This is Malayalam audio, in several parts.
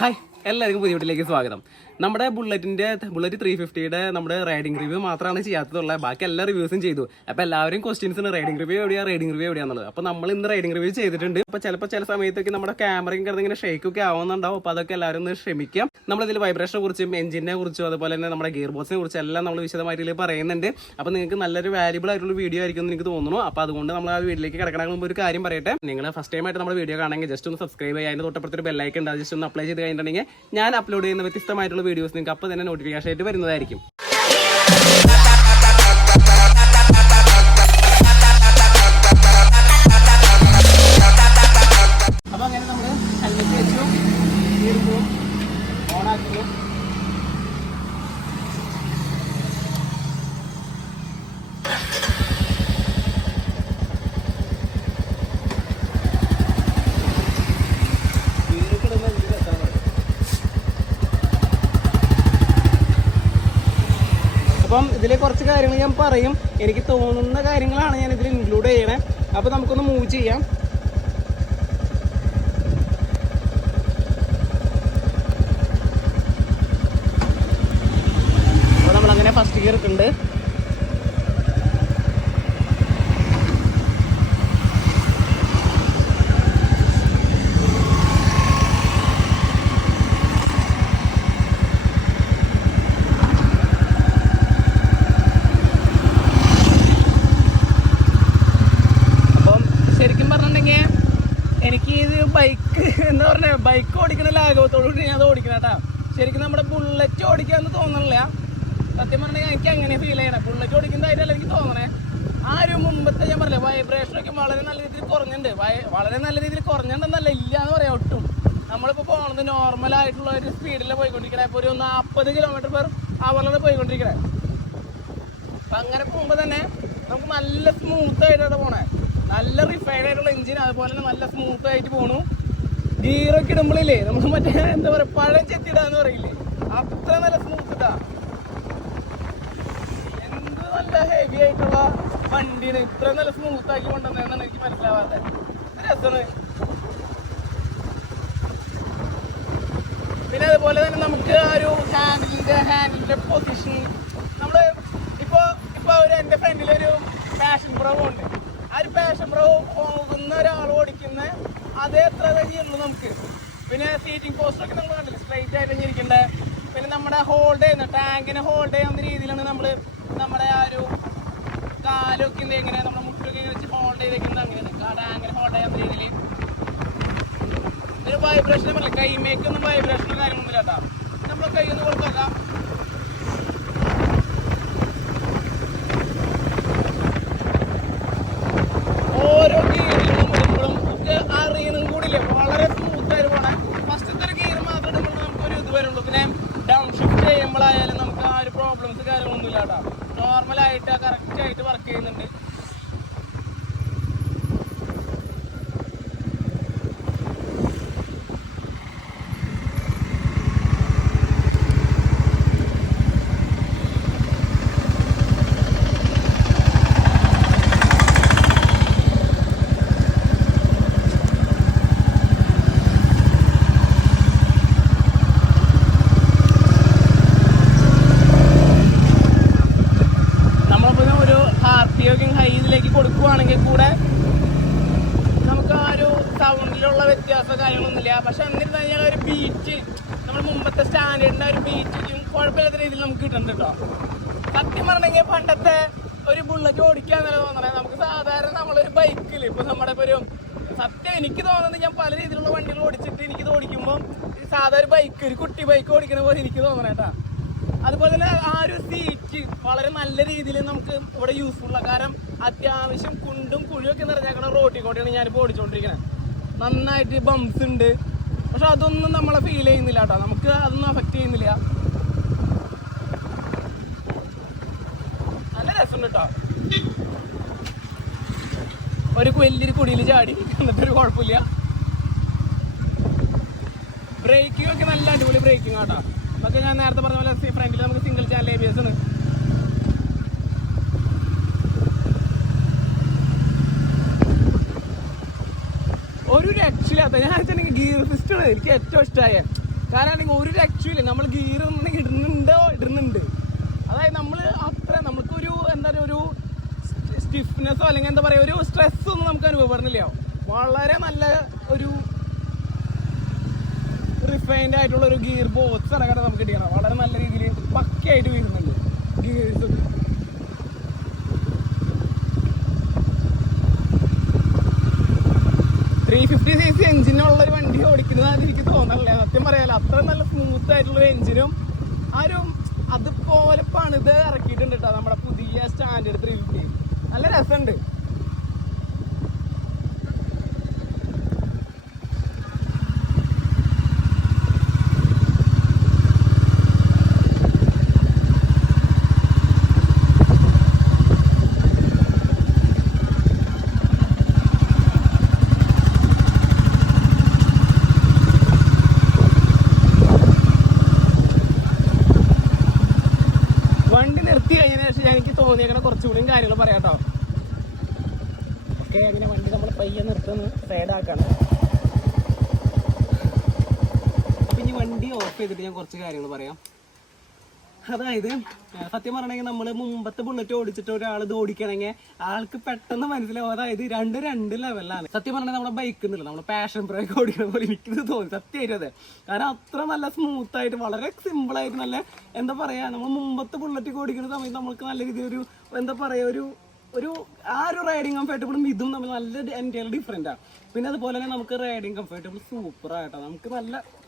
ഹായ്, എല്ലാവർക്കും പുതിയ വീട്ടിലേക്ക് സ്വാഗതം. നമ്മുടെ ബുള്ളറ്റ് 350യുടെ നമ്മുടെ റൈഡിംഗ് റിവ്യൂ മാത്രമാണ് ചെയ്യാത്തതുള്ളത്. ബാക്കി എല്ലാ റിവ്യൂസും ചെയ്തു. അപ്പോൾ എല്ലാവരും ക്വസ്റ്റ്യൻസിന് റൈഡിംഗ് റിവ്യൂ എവിടെയാണെന്നുള്ളത്. അപ്പോൾ നമ്മൾ ഇന്ന് റൈഡിംഗ് റിവ്യൂ ചെയ്തിട്ടുണ്ട്. അപ്പോൾ ചില സമയത്തൊക്കെ നമ്മുടെ ക്യാമറയും കിടന്ന് ഇങ്ങനെ ഷേക്കൊക്കെ ആവുന്നുണ്ടാവും. അപ്പോൾ അതൊക്കെ എല്ലാവരും ഒന്ന് ക്ഷമിക്കാം. നമ്മളിതിൽ വൈബ്രേഷനെ കുറിച്ചും എഞ്ചിനെ കുറിച്ചും അതുപോലെ തന്നെ നമ്മുടെ ഗിയർ ബോക്സിനെ കുറിച്ചും എല്ലാം നമ്മൾ വിശദമായിട്ട് ഇതിൽ പറയുന്നുണ്ട്. അപ്പോൾ നിങ്ങൾക്ക് നല്ലൊരു വാല്യുബിൾ ആയിട്ടുള്ള വീഡിയോ ആയിരിക്കും എന്ന് എനിക്ക് തോന്നുന്നു. അപ്പോൾ അതുകൊണ്ട് നമ്മൾ ആ വീഡിയോയിലേക്ക് കിടക്കണമെങ്കിൽ മുമ്പ് ഒരു കാര്യം പറയട്ടെ. നിങ്ങൾ ഫസ്റ്റ് ടൈം ആയിട്ട് നമ്മുടെ വീഡിയോ കാണണമെങ്കിൽ ജസ്റ്റ് ഒന്ന് സബ്സ്ക്രൈബ് ചെയ്യുക. അതിൻ്റെ തൊട്ടപ്പുറത്തൊരു ബെല്ലൈക്കൺ ഉണ്ട്. ജസ്റ്റ് ഒന്ന് അപ്ലൈ ചെയ്ത് കഴിഞ്ഞിട്ടുണ്ടെങ്കിൽ ഞാൻ അപ്ലോഡ് ചെയ്യുന്ന വ്യത്യസ്തമായിട്ടുള്ള വീഡിയോസ് നിങ്ങൾക്ക് അപ്പോൾ തന്നെ നോട്ടിഫിക്കേഷൻ ആയിട്ട് വരുന്നതായിരിക്കും. അപ്പോൾ അങ്ങനെ നമ്മൾ ഹെൽമെറ്റ് വെച്ചു, ഓണാക്കുന്നു. അപ്പം ഇതിലെ കുറച്ച് കാര്യങ്ങൾ ഞാൻ പറയും. എനിക്ക് തോന്നുന്ന കാര്യങ്ങളാണ് ഞാൻ ഇതിൽ ഇൻക്ലൂഡ് ചെയ്യണേ. അപ്പോൾ നമുക്കൊന്ന് മൂവ് ചെയ്യാം. അപ്പോൾ നമ്മളങ്ങനെ ഫസ്റ്റ് ഗിയർ ഇട്ടുണ്ട്. എനിക്ക് ഇത് ബൈക്ക് എന്താ പറഞ്ഞാൽ ബൈക്ക് ഓടിക്കണ ലാഘവത്തോടുകൂടി ഞാൻ അത് ഓടിക്കണം കേട്ടോ. ശരിക്കും നമ്മുടെ ബുള്ളറ്റ് ഓടിക്കാന്ന് തോന്നണില്ല. സത്യം പറഞ്ഞാൽ എനിക്ക് അങ്ങനെ ഫീൽ ചെയ്യണം. ബുള്ളറ്റ് ഓടിക്കുന്നതായിട്ടല്ല എനിക്ക് തോന്നണേ. ആ ഒരു മുമ്പത്തെ ഞാൻ പറഞ്ഞില്ല വൈബ്രേഷനൊക്കെ വളരെ നല്ല രീതിയിൽ കുറഞ്ഞിട്ടുണ്ട്. വളരെ നല്ല രീതിയിൽ കുറഞ്ഞിട്ടുണ്ടെന്നല്ല, ഇല്ല എന്ന് പറയാം ഒട്ടും. നമ്മളിപ്പോൾ പോകുന്നത് നോർമലായിട്ടുള്ള ഒരു സ്പീഡിലാണ് പോയിക്കൊണ്ടിരിക്കണേ. ഇപ്പോൾ ഒരു 40 km/h പോയിക്കൊണ്ടിരിക്കണേ. അപ്പം അങ്ങനെ പോകുമ്പോൾ തന്നെ നമുക്ക് നല്ല സ്മൂത്തായിട്ടാണ് പോണേ. നല്ല റിഫൈൻഡ് ആയിട്ടുള്ള എഞ്ചിൻ, അതുപോലെ തന്നെ നല്ല സ്മൂത്ത് ആയിട്ട് പോണു. ഗിയറൊക്കെ ഇടുമ്പോഴില്ലേ നമ്മൾ മറ്റേ എന്താ പറയുക പഴം ചെത്തിയിടാന്ന് പറയില്ലേ, അത്ര നല്ല സ്മൂത്ത് ഇട്ടാ. എന്ത് നല്ല ഹെവി ആയിട്ടുള്ള വണ്ടിയാണ് ഇത്ര നല്ല സ്മൂത്ത് ആക്കി കൊണ്ടുവന്നതെന്നാണ് എനിക്ക് മനസ്സിലാവാത്തത്. രസമാണ്. പിന്നെ അതുപോലെ തന്നെ നമുക്ക് ആ ഒരു ഹാൻഡിലിന്റെ പൊസിഷൻ നമ്മൾ ഇപ്പോൾ എൻ്റെ ഫ്രണ്ടിലൊരു പാഷൻ പ്രോ ഉണ്ട്. ആ ഒരു പാഷൻ പ്രോ പോകുന്ന ഒരാൾ ഓടിക്കുന്ന അതേ എത്ര ചെയ്യുള്ളൂ നമുക്ക്. പിന്നെ സീറ്റിംഗ് പോസ്റ്ററൊക്കെ നമ്മൾ കണ്ടില്ല, സ്ട്രൈറ്റ് ആയിട്ട് ഇരിക്കണ്ടേ. പിന്നെ നമ്മുടെ ഹോൾഡ് ചെയ്യുന്ന ടാങ്കിനെ ഹോൾഡ് ചെയ്യാവുന്ന രീതിയിലാണ് നമ്മൾ നമ്മുടെ ആ ഒരു കാലൊക്കെ എങ്ങനെ നമ്മുടെ മുട്ടൊക്കെ വെച്ച് ഹോൾഡ് ചെയ്തേക്കുന്നത്. അങ്ങനെയാണ് ആ ടാങ്കിനെ ഹോൾഡ് ചെയ്യാവുന്ന രീതിയിൽ. ഒരു വൈബ്രേഷൻ പറയില്ല, കൈമേക്കൊന്നും വൈബ്രേഷനോ കാര്യങ്ങളൊന്നും ഇല്ല കേട്ടോ. നമ്മൾ കൈ ഒന്ന് കൊടുത്തേക്കാം. ഓരോ ഗിയറിലും വരുമ്പോഴും നമുക്ക് അറിയണം കൂടില്ല, വളരെ സ്മൂത്തായിട്ട് പോകണം. ഫസ്റ്റത്തെ ഒരു ഗിയർ മാത്രം ഇടുമ്പോൾ നമുക്കൊരു ഇത് വരുള്ളൂ. പിന്നെ ഡൗൺ ഷിഫ്റ്റ് ചെയ്യുമ്പോഴായാലും നമുക്ക് ആ ഒരു പ്രോബ്ലംസ് കാര്യങ്ങളൊന്നും ഇല്ല കേട്ടോ. നോർമലായിട്ട് കറക്റ്റായിട്ട് വർക്ക് ചെയ്യുന്നുണ്ട്. കൊടുക്കുവാണെങ്കിൽ കൂടെ നമുക്ക് ആ ഒരു സൗണ്ടിലുള്ള വ്യത്യാസം കാര്യങ്ങളൊന്നുമില്ല. പക്ഷെ എന്നിരുന്നാൽ കഴിഞ്ഞാൽ ഒരു ബീറ്റ് നമ്മൾ മുമ്പത്തെ സ്റ്റാൻഡേർഡിൻ്റെ ഒരു ബീറ്റും കുഴപ്പമില്ലാത്ത രീതിയിൽ നമുക്ക് കിട്ടുന്നുണ്ട് കേട്ടോ. സത്യം പറഞ്ഞെങ്കിൽ പണ്ടത്തെ ഒരു ബുള്ളറ്റ് ഓടിക്കാന്നല്ല തോന്നണേ. നമുക്ക് സാധാരണ നമ്മളൊരു ബൈക്കിൽ ഇപ്പോൾ നമ്മുടെ ഇപ്പോൾ ഒരു സത്യം എനിക്ക് തോന്നുന്നത്, ഞാൻ പല രീതിയിലുള്ള വണ്ടികൾ ഓടിച്ചിട്ട് എനിക്കിത് ഓടിക്കുമ്പോൾ സാധാരണ ഒരു ബൈക്ക്, ഒരു കുട്ടി ബൈക്ക് ഓടിക്കുന്ന പോലെ എനിക്ക് തോന്നണേ കേട്ടോ. അതുപോലെ തന്നെ ആ ഒരു സീറ്റ് വളരെ നല്ല രീതിയിൽ നമുക്ക് ഇവിടെ യൂസ്ഫുള്ളാണ്. കാരണം അത്യാവശ്യം കുണ്ടും കുഴിയൊക്കെ നിറഞ്ഞേക്കണ റോട്ടിൽ കൂടെയാണ് ഞാനിപ്പോൾ ഓടിച്ചുകൊണ്ടിരിക്കുന്നത്. നന്നായിട്ട് ബംസ് ഉണ്ട്, പക്ഷെ അതൊന്നും നമ്മളെ ഫീൽ ചെയ്യുന്നില്ല കേട്ടോ. നമുക്ക് അതൊന്നും അഫക്റ്റ് ചെയ്യുന്നില്ല. നല്ല രസമുണ്ട് കേട്ടോ. ഒരു വലിയൊരു കുടിയിൽ ചാടി എന്നിട്ടൊരു കുഴപ്പമില്ല. ബ്രേക്കിംഗ് ഒക്കെ നല്ല അടിപൊളി ബ്രേക്കിംഗ് ആട്ടോ. അതൊക്കെ ഞാൻ നേരത്തെ പറഞ്ഞ പോലെ ഫ്രണ്ടിൽ നമുക്ക് സിംഗിൾ ചാനൽ ABS ആണ്. ഒരു രക്ഷയില്ലാത്ത ഞാൻ വെച്ചിട്ടുണ്ടെങ്കിൽ ഗിയർ സിസ്റ്റമാണ് എനിക്ക് ഏറ്റവും ഇഷ്ടമായ. കാരണം ഒരു രക്ഷയില്ല, നമ്മൾ ഗിയർ ഇടുന്നുണ്ട്. അതായത് നമ്മൾ അത്ര നമുക്കൊരു എന്താ പറയുക, ഒരു സ്റ്റിഫ്നെസ്സോ അല്ലെങ്കിൽ എന്താ പറയുക, ഒരു സ്ട്രെസ്സൊന്നും നമുക്ക് അനുഭവപ്പെടുന്നില്ല. വളരെ നല്ല ഒരു റിഫൈൻഡ് ആയിട്ടുള്ള ഒരു ഗിയർ ബോക്സ് അടക്കട്ടെ നമുക്ക് കിട്ടിയാണ്. വളരെ നല്ല രീതിയിൽ പക്കയായിട്ട് വീഴുന്നുണ്ട് ഗിയേഴ്സ്. 350cc എഞ്ചിനുള്ള ഒരു വണ്ടി ഓടിക്കുന്നതാണ് എനിക്ക് തോന്നണില്ല, സത്യം പറയാലോ. അത്ര നല്ല സ്മൂത്ത് ആയിട്ടുള്ള എഞ്ചിനും അതുപോലെ പണിത് ഇറക്കിയിട്ടുണ്ട് കേട്ടോ നമ്മുടെ പുതിയ സ്റ്റാൻഡേർഡ് 350. നല്ല രസമുണ്ട്. വണ്ടി നിർത്തി കഴിഞ്ഞതിന് ശേഷം എനിക്ക് തോന്നിയേക്കണ കുറച്ചുകൂടിയും കാര്യങ്ങൾ പറയാം കേട്ടോ. ഓക്കെ, അങ്ങനെ വണ്ടി നമ്മൾ പയ്യെ നിർത്തുന്നു, സൈഡാക്കാണ്. അപ്പം ഇനി വണ്ടി ഓഫ് ചെയ്തിട്ട് ഞാൻ കുറച്ച് കാര്യങ്ങൾ പറയാം. അതായത് സത്യം പറയണമെങ്കിൽ നമ്മൾ മുമ്പത്തെ ബുള്ളറ്റ് ഓടിച്ചിട്ട് ഒരാൾ ഇത് ഓടിക്കണമെങ്കിൽ ആൾക്ക് പെട്ടെന്ന് മനസ്സിലാവും. അതായത് രണ്ട് ലെവലാണ്. സത്യം പറഞ്ഞാൽ നമ്മുടെ ബൈക്ക് ഉണ്ടല്ലോ, നമ്മുടെ പാഷൻ പ്രൊയൊക്കെ ഓടിക്കുന്ന പോലെ എനിക്കിത് തോന്നി സത്യമായിട്ട്. അതെ, കാരണം അത്ര നല്ല സ്മൂത്തായിട്ട് വളരെ സിമ്പിളായിട്ട് നല്ല എന്താ പറയുക, നമ്മൾ മുമ്പത്തെ ബുള്ളറ്റ് ഓടിക്കുന്ന സമയത്ത് നമ്മൾക്ക് നല്ല രീതിയിൽ ഒരു എന്താ പറയുക, ഒരു റൈഡിങ് കംഫർട്ടബിളും ഇതും തമ്മിൽ നല്ല എൻ്റെ ഡിഫറെൻറ്റാണ്. പിന്നെ അതുപോലെ തന്നെ നമുക്ക് റൈഡിങ് കംഫർട്ടബിൾ സൂപ്പറായിട്ടോ. നമുക്ക്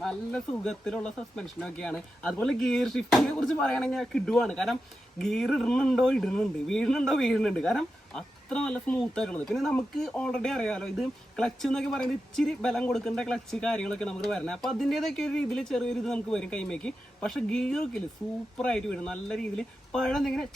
നല്ല സുഖത്തിലുള്ള സസ്പെൻഷനൊക്കെയാണ്. അതുപോലെ ഗിയർ ഷിഫ്റ്റിനെ കുറിച്ച് പറയുകയാണെങ്കിൽ കിടുവാണ്. കാരണം ഗിയർ വീഴുന്നുണ്ട്. കാരണം അത്ര നല്ല സ്മൂത്ത് ആയിട്ടുള്ളത്. പിന്നെ നമുക്ക് ഓൾറെഡി അറിയാമല്ലോ, ഇത് ക്ലച്ച് എന്നൊക്കെ പറയുന്നത് ഇച്ചിരി ബലം കൊടുക്കേണ്ട ക്ലച്ച് കാര്യങ്ങളൊക്കെ നമുക്ക് വരുന്നത്. അപ്പോൾ അതിൻ്റേതൊക്കെ ഒരു രീതിയിൽ ചെറിയൊരു ഇത് നമുക്ക് വരും കൈമേക്ക്. പക്ഷെ ഗിയറൊക്കെ ഇല്ല, സൂപ്പറായിട്ട് വരും. നല്ല രീതിയിൽ പഴന്നിങ്ങനെ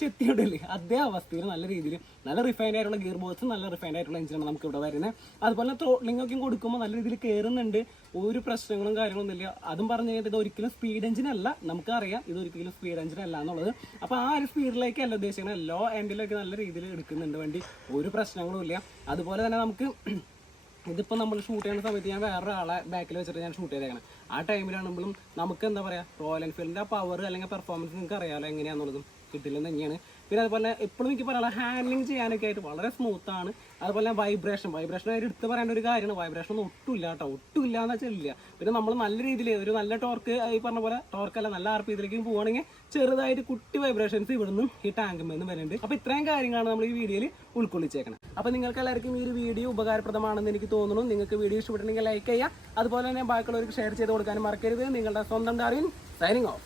ചെത്തിയിടല്ലേ, അതേ അവസ്ഥയിൽ നല്ല രീതിയിൽ നല്ല റിഫൈൻഡ് ആയിട്ടുള്ള ഗിയർ ബോക്സ്, നല്ല റിഫൈൻഡ് ആയിട്ടുള്ള എഞ്ചിനാണ് നമുക്ക് ഇവിടെ വരുന്നത്. അതുപോലെ ത്രോട്ട്ലിംഗൊക്കെ കൊടുക്കുമ്പോൾ നല്ല രീതിയിൽ കയറുന്നുണ്ട്, ഒരു പ്രശ്നങ്ങളും കാര്യങ്ങളൊന്നും ഇല്ല. അതും പറഞ്ഞു കഴിഞ്ഞാൽ ഇത് ഒരിക്കലും സ്പീഡ് എഞ്ചിനല്ല, നമുക്കറിയാം ഇത് ഒരിക്കലും സ്പീഡ് എഞ്ചിനല്ല എന്നുള്ളത്. അപ്പോൾ ആ ഒരു സ്പീഡിലേക്കല്ല ഉദ്ദേശിക്കുന്നത്, ലോ എൻഡിലൊക്കെ നല്ല രീതിയിൽ എടുക്കുന്നുണ്ട് വണ്ടി, ഒരു പ്രശ്നങ്ങളും ഇല്ല. അതുപോലെ തന്നെ നമുക്ക് ഇതിപ്പോൾ നമ്മൾ ഷൂട്ട് ചെയ്യുന്ന സമയത്ത് ഞാൻ വേറൊരാളെ ബാക്കിൽ വെച്ചിട്ട് ഞാൻ ഷൂട്ട് ചെയ്തേക്കണം. ആ ടൈമിലാണെങ്കിലും നമുക്ക് എന്താ പറയുക, റോയൽ എൻഫീൽഡിൻ്റെ ആ പവർ അല്ലെങ്കിൽ പെർഫോമൻസ് നിങ്ങൾക്ക് അറിയാമല്ലോ എങ്ങനെയാണെന്നുള്ളതും കിട്ടില്ലെന്ന് തന്നെയാണ്. പിന്നെ അതുപോലെ എപ്പോഴും എനിക്ക് പറയാനുള്ള ഹാൻഡ്ലിങ് ചെയ്യാനൊക്കെ ആയിട്ട് വളരെ സ്മൂത്താണ്. അതുപോലെ വൈബ്രേഷൻ ആയിട്ട് എടുത്ത് പറയേണ്ട ഒരു കാര്യമാണ്. വൈബ്രേഷൻ ഒന്നും ഒട്ടുമില്ല കേട്ടോ, ഒട്ടുമില്ല എന്ന് വെച്ചാൽ ഇല്ല. പിന്നെ നമ്മൾ നല്ല രീതിയിൽ ഒരു നല്ല ടോർക്ക്, ഈ പറഞ്ഞ പോലെ ടോർക്കല്ല നല്ല RPM പോവുകയാണെങ്കിൽ ചെറുതായിട്ട് കുട്ടി വൈബ്രേഷൻസ് ഇവിടുന്ന് ഈ ടാങ്കിൽ നിന്ന് വരുന്നുണ്ട്. അപ്പോൾ ഇത്രയും കാര്യങ്ങളാണ് നമ്മൾ ഈ വീഡിയോയിൽ ഉൾക്കൊള്ളിച്ചേക്കണം. അപ്പോൾ നിങ്ങൾക്ക് എല്ലാവർക്കും ഈ ഒരു വീഡിയോ ഉപകാരപ്രദമാണെന്ന് എനിക്ക് തോന്നുന്നു. നിങ്ങൾക്ക് വീഡിയോ ഇഷ്ടപ്പെട്ടിട്ടുണ്ടെങ്കിൽ ലൈക്ക് ചെയ്യുക. അതുപോലെ തന്നെ ബാക്കിയുള്ളവർക്ക് ഷെയർ ചെയ്ത് കൊടുക്കാനും മറക്കരുത്. നിങ്ങളുടെ സ്വന്തം ഡാർവിൻ സൈനിങ് ഓഫ്.